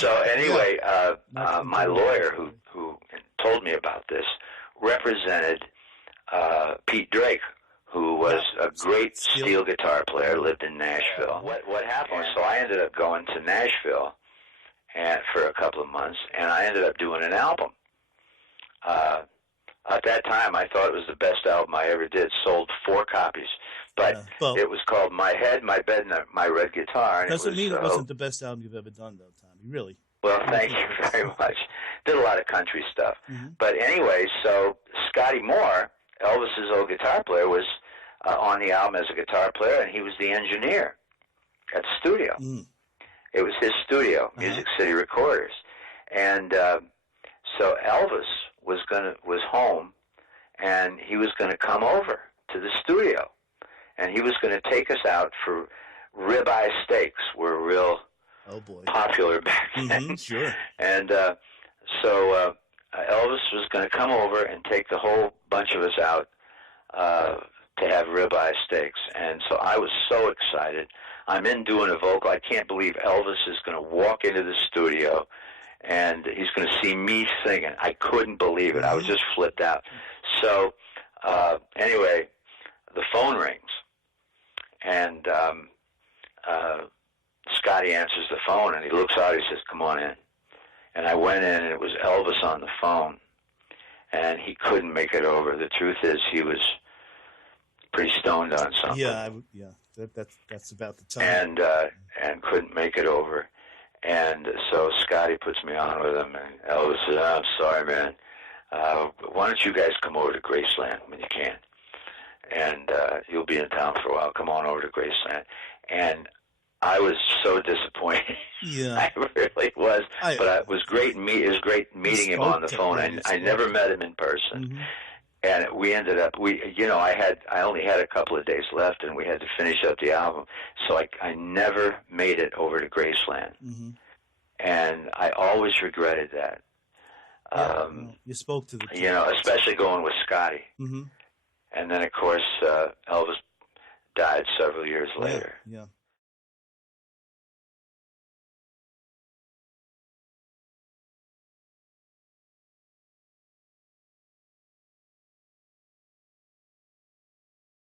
So anyway, my lawyer, who who told me about this, represented Pete Drake, who was a great steel guitar player, lived in Nashville. What happened was, so I ended up going to Nashville for a couple of months, and I ended up doing an album. At that time, I thought it was the best album I ever did. Sold 4 copies. But it was called My Head, My Bed, and My Red Guitar. And doesn't mean it wasn't the best album you've ever done, though, Tommy. Really. Well, thank you very much. Did a lot of country stuff. But anyway, so Scotty Moore, Elvis's old guitar player, was on the album as a guitar player, and he was the engineer at the studio. It was his studio, Music City Recorders. And so Elvis was home, and he was going to come over to the studio, and he was going to take us out for ribeye steaks. Were real popular back then. Sure. And so Elvis was going to come over and take the whole bunch of us out to have ribeye steaks. And so I was so excited. I'm in doing a vocal. I can't believe Elvis is going to walk into the studio and he's going to see me singing. I couldn't believe it. I was just flipped out. So anyway, the phone rings, and Scotty answers the phone, and he looks out. He says, "Come on in." And I went in, and it was Elvis on the phone, and he couldn't make it over. The truth is, he was pretty stoned on something. Yeah, that's about the time. And couldn't make it over. And so Scotty puts me on with him, and Elvis says, "I'm sorry, man. Why don't you guys come over to Graceland when you can? And you'll be in town for a while. Come on over to Graceland." And I was so disappointed. Yeah, I really was. But it was great. It was great meeting him on the phone. I never met him in person. And we ended up, I only had a couple of days left, and we had to finish up the album. So I never made it over to Graceland. And I always regretted that. You spoke to the team. Especially going with Scotty. And then, of course, Elvis died several years later. Yeah.